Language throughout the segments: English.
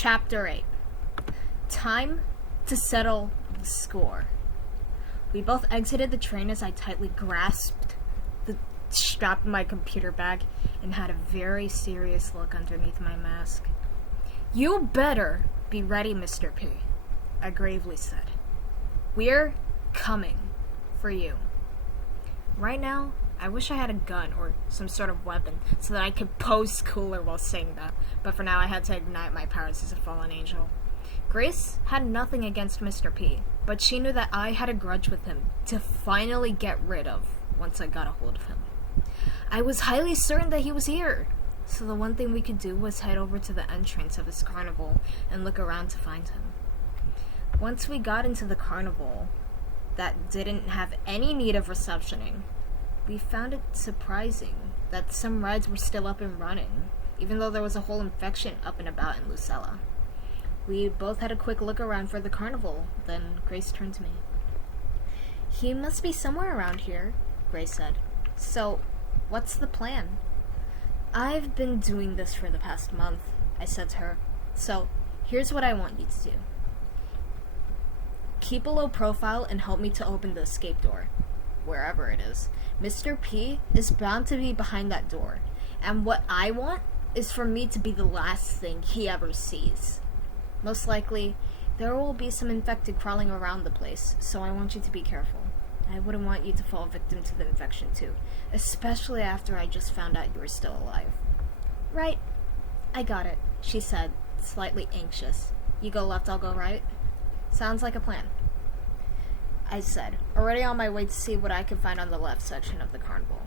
Chapter 8. Time to settle the score. We both exited the train as I tightly grasped the strap in my computer bag and had a very serious look underneath my mask. "You better be ready, Mr. P," I gravely said. "We're coming for you." Right now, I wish I had a gun or some sort of weapon so that I could pose cooler while saying that, but for now I had to ignite my powers as a fallen angel. Grace had nothing against Mr. P, but she knew that I had a grudge with him to finally get rid of once I got a hold of him. I was highly certain that he was here, so the one thing we could do was head over to the entrance of his carnival and look around to find him. Once we got into the carnival that didn't have any need of receptioning, we found it surprising that some rides were still up and running, even though there was a whole infection up and about in Lucella. We both had a quick look around for the carnival, then Grace turned to me. "He must be somewhere around here," Grace said. "So, what's the plan?" "I've been doing this for the past month," I said to her. "So, here's what I want you to do. Keep a low profile and help me to open the escape door, wherever it is. Mr. P is bound to be behind that door, and what I want is for me to be the last thing he ever sees. Most likely, there will be some infected crawling around the place, so I want you to be careful. I wouldn't want you to fall victim to the infection too, especially after I just found out you were still alive." "Right, I got it," she said, slightly anxious. "You go left, I'll go right?" "Sounds like a plan," I said, already on my way to see what I could find on the left section of the carnival.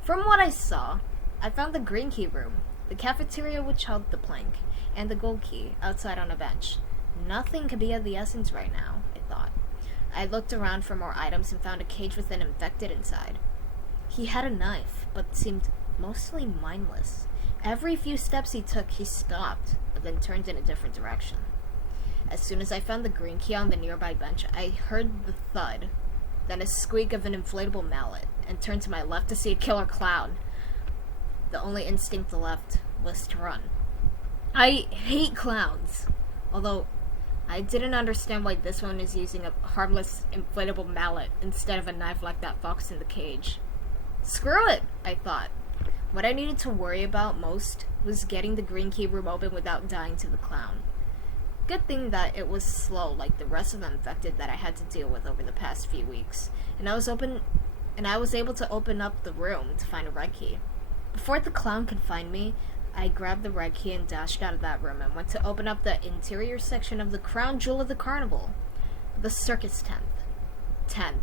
From what I saw, I found the green key room, the cafeteria which held the plank, and the gold key outside on a bench. Nothing could be of the essence right now, I thought. I looked around for more items and found a cage with an infected inside. He had a knife, but seemed mostly mindless. Every few steps he took, he stopped, but then turned in a different direction. As soon as I found the green key on the nearby bench, I heard the thud, then a squeak of an inflatable mallet, and turned to my left to see a killer clown. The only instinct left was to run. I hate clowns, although I didn't understand why this one is using a harmless inflatable mallet instead of a knife like that fox in the cage. Screw it, I thought. What I needed to worry about most was getting the green key room open without dying to the clown. Good thing that it was slow like the rest of the infected that I had to deal with over the past few weeks, and I was able to open up the room to find a red key. Before the clown could find me, I grabbed the red key and dashed out of that room and went to open up the interior section of the crown jewel of the carnival, the circus tent. Tent.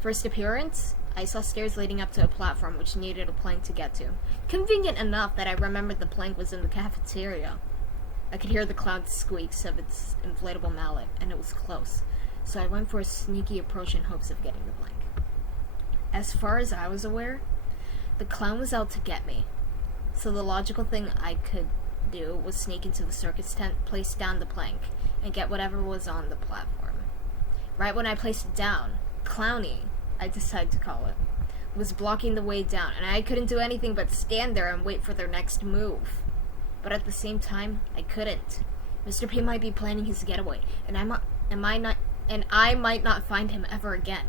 First appearance, I saw stairs leading up to a platform which needed a plank to get to. Convenient enough that I remembered the plank was in the cafeteria. I could hear the clown's squeaks of its inflatable mallet, and it was close, so I went for a sneaky approach in hopes of getting the plank. As far as I was aware, the clown was out to get me, so the logical thing I could do was sneak into the circus tent, place down the plank, and get whatever was on the platform. Right when I placed it down, Clowny, I decided to call it, was blocking the way down, and I couldn't do anything but stand there and wait for their next move. But at the same time, I couldn't. Mr. P might be planning his getaway, and I might not find him ever again.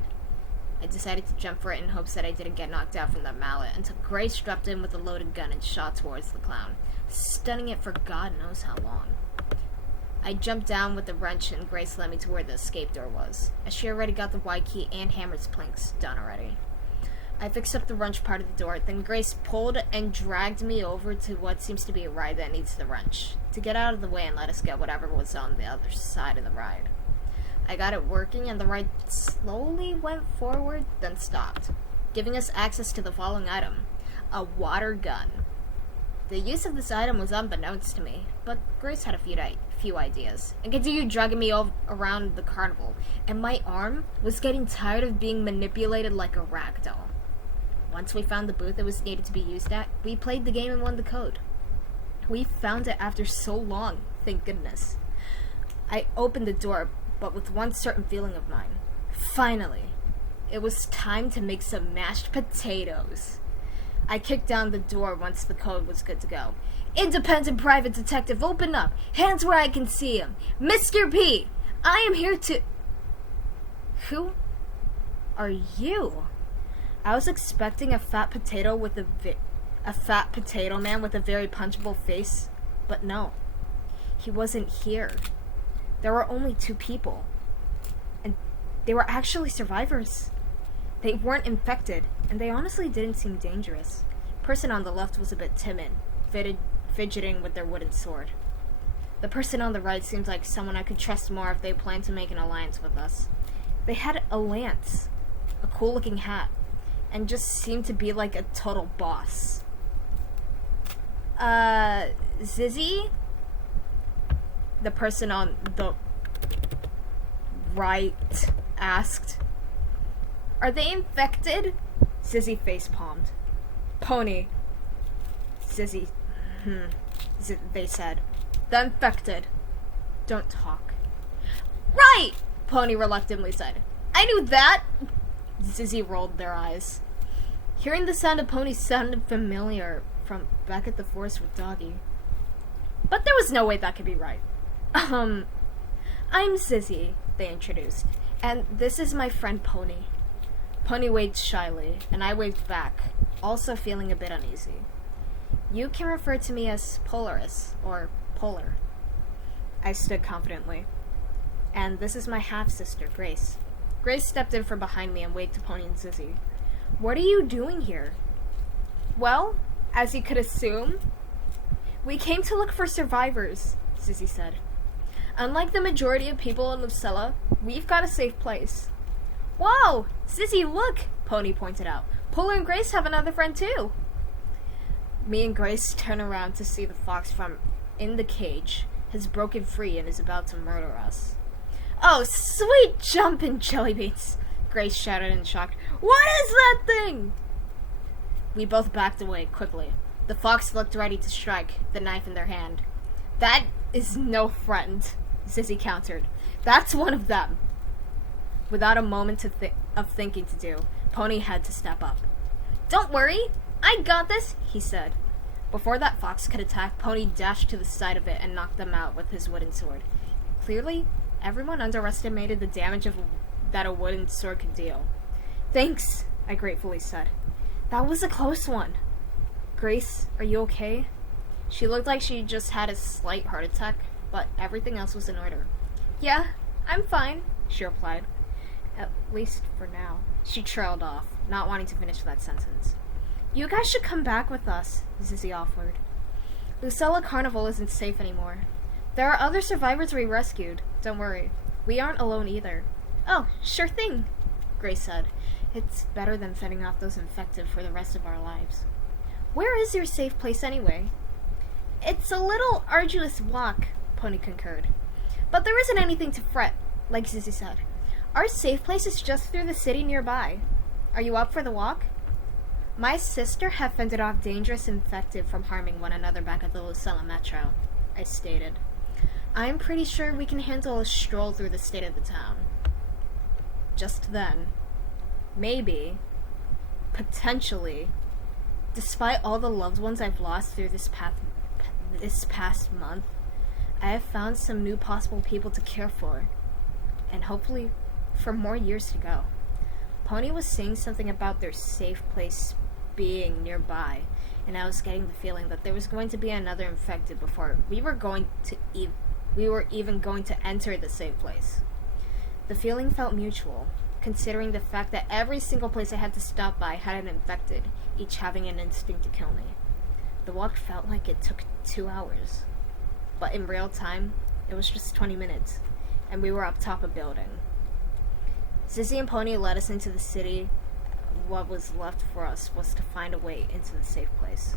I decided to jump for it in hopes that I didn't get knocked out from that mallet until Grace dropped in with a loaded gun and shot towards the clown, stunning it for God knows how long. I jumped down with the wrench and Grace led me to where the escape door was, as she already got the white key and Hammer's planks done already. I fixed up the wrench part of the door, then Grace pulled and dragged me over to what seems to be a ride that needs the wrench, to get out of the way and let us get whatever was on the other side of the ride. I got it working and the ride slowly went forward, then stopped, giving us access to the following item, a water gun. The use of this item was unbeknownst to me, but Grace had a few ideas, and continued dragging me around the carnival, and my arm was getting tired of being manipulated like a ragdoll. Once we found the booth it was needed to be used at, we played the game and won the code. We found it after so long, thank goodness. I opened the door, but with one certain feeling of mine. Finally, it was time to make some mashed potatoes. I kicked down the door once the code was good to go, Independent private detective, open up. Hands where I can see him. Mr. P, I am here to... Who are you? I was expecting a fat potato with a fat potato man with a very punchable face, but no. He wasn't here. There were only 2 people. And they were actually survivors. They weren't infected, and they honestly didn't seem dangerous. The person on the left was a bit timid, fidgeting with their wooden sword. The person on the right seemed like someone I could trust more if they planned to make an alliance with us. They had a lance, a cool-looking hat, and just seemed to be like a total boss. Zizzy? The person on the right asked. Are they infected? Zizzy face-palmed. Pony. Zizzy. They said. The infected. Don't talk. Right! Pony reluctantly said. I knew that! Zizzy rolled their eyes. Hearing the sound of Pony sounded familiar from back at the forest with Doggy. But there was no way that could be right. I'm Zizzy, they introduced. And this is my friend Pony. Pony waved shyly, and I waved back, also feeling a bit uneasy. You can refer to me as Polaris, or Polar. I stood confidently. And this is my half-sister, Grace. Grace stepped in from behind me and waved to Pony and Zizzy. What are you doing here? Well, as you could assume, we came to look for survivors, Zizzy said. Unlike the majority of people in Lucella, we've got a safe place. Whoa! Zizzy, look! Pony pointed out. Polar and Grace have another friend too. Me and Grace turn around to see the fox from in the cage has broken free and is about to murder us. Oh, sweet jumpin' jelly beans! Grace shouted in shock. What is that thing? We both backed away quickly. The fox looked ready to strike, the knife in their hand. That is no friend, Zizzy countered. That's one of them. Without a moment of thinking to do, Pony had to step up. Don't worry, I got this, he said. Before that fox could attack, Pony dashed to the side of it and knocked them out with his wooden sword. Clearly, everyone underestimated the damage that a wooden sword could deal. Thanks, I gratefully said. That was a close one. Grace, are you okay? She looked like she just had a slight heart attack, but everything else was in order. Yeah, I'm fine, she replied. At least for now. She trailed off, not wanting to finish that sentence. You guys should come back with us, Zizzy offered. Lucella Carnival isn't safe anymore. There are other survivors we rescued. Don't worry. We aren't alone either. Oh, sure thing, Grace said. It's better than fending off those infected for the rest of our lives. Where is your safe place anyway? It's a little arduous walk, Pony concurred. But there isn't anything to fret, like Zizzy said. Our safe place is just through the city nearby. Are you up for the walk? My sister have fended off dangerous infected from harming one another back at the Lucella Metro, I stated. I'm pretty sure we can handle a stroll through the state of the town. Just then, maybe, potentially, despite all the loved ones I've lost through this past month, I have found some new possible people to care for, and hopefully for more years to go. Pony was saying something about their safe place being nearby, and I was getting the feeling that there was going to be another infected before we were even going to enter the safe place. The feeling felt mutual, considering the fact that every single place I had to stop by had an infected, each having an instinct to kill me. The walk felt like it took 2 hours, but in real time, it was just 20 minutes, and we were up top a building. Zizzy and Pony led us into the city. What was left for us was to find a way into the safe place.